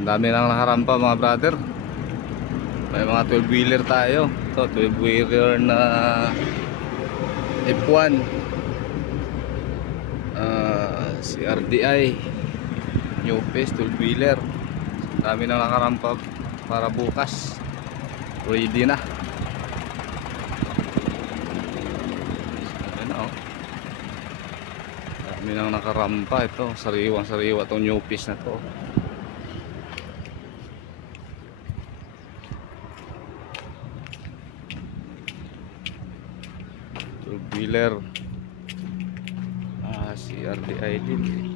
Ang dami nang nakarampa mga brother. May mga 12 wheeler tayo. Ito 12 wheeler na F1, si RDI New Pace 12 wheeler. Ang dami nang nakarampa para bukas. Ready na. Ayan, oh. Dami nang nakarampa. Ito sariwang sariwa itong New Pace na to. Two wheeler, si RDI din.